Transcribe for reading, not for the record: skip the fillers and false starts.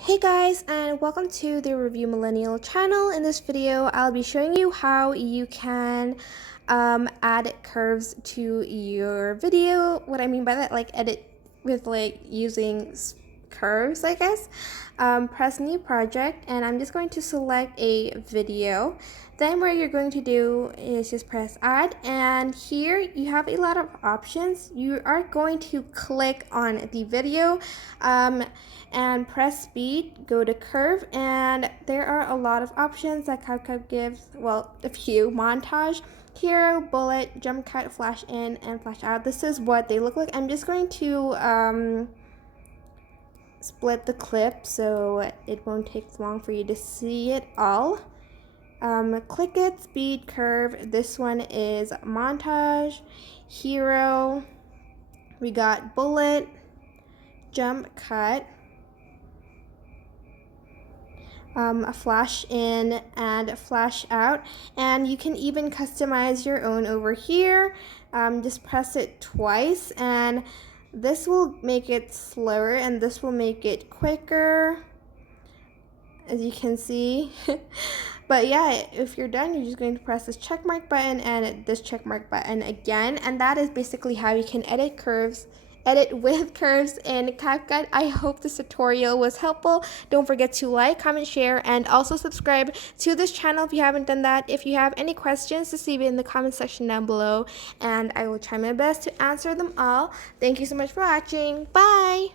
Hey guys, and welcome to the Review Millennial channel. In this video, I'll be showing you how you can add curves to your video. What I mean by that, like edit with using curves, I guess. Press new project, and I'm just going to select a video. Then what you're going to do is just press add, and here you have a lot of options. You are going to click on the video and press speed, go to curve, and there are a lot of options that CapCut gives. Well, a few: montage, hero, bullet, jump cut, flash in, and flash out. This is what they look like. I'm just going to split the clip so it won't take long for you to see it all. Click it, speed, curve. This one is montage, hero, we got bullet, jump cut, a flash in and flash out, and you can even customize your own over here. Just press it twice and this will make it slower and this will make it quicker, as you can see. But yeah, if you're done, you're just going to press this check mark button and this check mark button again, and that is basically how you can edit with curves in CapCut. I hope this tutorial was helpful. Don't forget to like, comment, share, and also subscribe to this channel if you haven't done that. If you have any questions, just leave it in the comment section down below, and I will try my best to answer them all. Thank you so much for watching. Bye!